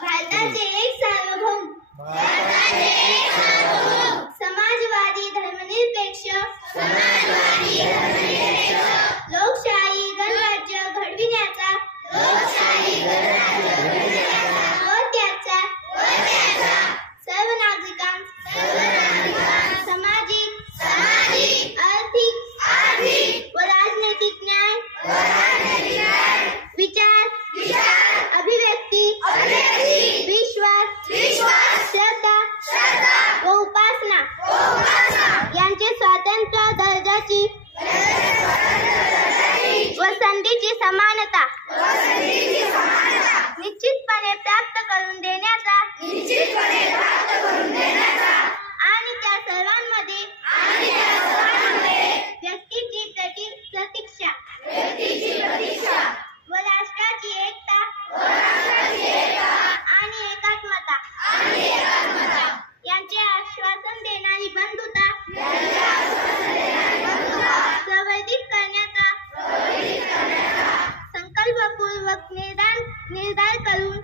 भारताचे एक सार्वभौम समाजवादी धर्मनिरपेक्ष लोकशाही गणराज्य घडविण्याचा व त्याचा सर्व नागरिकांस सामाजिक आर्थिक व राजनैतिक न्याय विचार अभिव्यक्ती विश्वास श्रद्धा व उपासना यांचे स्वातंत्र्य दर्जाची व संधीची समानता निश्चितपणे प्राप्त करून देण्याचा आणि त्या सर्वांमध्ये व्यक्तीची प्रतीक्षा व राष्ट्राची एकता आणि एकात्मता यांचे आश्वासन देणारी बंधुता प्रवर्धित करण्याचा संकल्पपूर्वक निर्धार करून